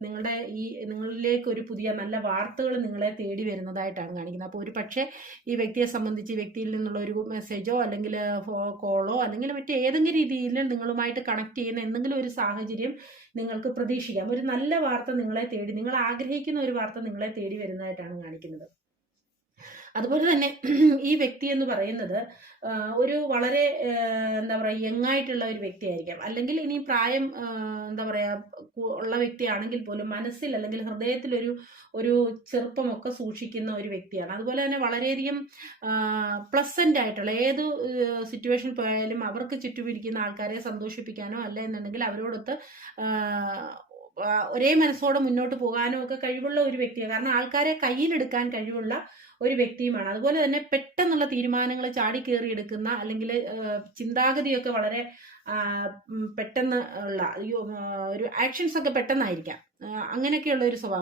നിങ്ങളുടെ ഈ നിങ്ങളിലേക്ക് ഒരു പുതിയ നല്ല വാർത്തകൾ നിങ്ങളെ തേടി വരുന്നതായിട്ടാണ് കാണിക്കുന്നത്. അപ്പോൾ ഒരു പക്ഷേ ഈ വ്യക്തിയെ സംബന്ധിച്ച് ഈ വ്യക്തിയിൽ നിന്നുള്ള ഒരു മെസ്സേജോ അല്ലെങ്കിൽ കോളോ അല്ലെങ്കിൽ മറ്റേതെങ്കിലും രീതിയിൽ നിങ്ങളുമായിട്ട് കണക്ട് ചെയ്യുന്ന എന്തെങ്കിലും ഒരു സാഹചര്യം നിങ്ങൾക്ക് പ്രതീക്ഷിക്കാം. ഒരു നല്ല വാർത്ത നിങ്ങളെ തേടി നിങ്ങൾ ആഗ്രഹിക്കുന്ന ഒരു വാർത്ത നിങ്ങളെ തേടി വരുന്നതായിട്ടാണ് കാണിക്കുന്നത്. അതുപോലെ തന്നെ ഈ വ്യക്തി എന്ന് പറയുന്നത് ഒരു വളരെ എന്താ പറയുക യങ് ആയിട്ടുള്ള ഒരു വ്യക്തിയായിരിക്കാം. അല്ലെങ്കിൽ ഇനി പ്രായം എന്താ പറയുക ഉള്ള വ്യക്തിയാണെങ്കിൽ പോലും മനസ്സിൽ അല്ലെങ്കിൽ ഹൃദയത്തിലൊരു ഒരു ചെറുപ്പമൊക്കെ സൂക്ഷിക്കുന്ന ഒരു വ്യക്തിയാണ്. അതുപോലെ തന്നെ വളരെയധികം പ്ലസന്റ് ആയിട്ടുള്ള ഏത് സിറ്റുവേഷൻ പോയാലും അവർക്ക് ചുറ്റുപിടിക്കുന്ന ആൾക്കാരെ സന്തോഷിപ്പിക്കാനോ അല്ല എന്നുണ്ടെങ്കിൽ അവരോടൊത്ത് ഒരേ മനസ്സോടെ മുന്നോട്ട് പോകാനും ഒക്കെ കഴിവുള്ള ഒരു വ്യക്തിയാണ്. കാരണം ആൾക്കാരെ കയ്യിലെടുക്കാൻ കഴിവുള്ള ഒരു വ്യക്തിയുമാണ്. അതുപോലെ തന്നെ പെട്ടെന്നുള്ള തീരുമാനങ്ങൾ ചാടി എടുക്കുന്ന അല്ലെങ്കിൽ ചിന്താഗതിയൊക്കെ വളരെ പെട്ടെന്ന് ഉള്ള ഒരു ആക്ഷൻസ് ഒക്കെ പെട്ടെന്നായിരിക്കാം. അങ്ങനെയൊക്കെയുള്ള ഒരു സ്വഭാവം.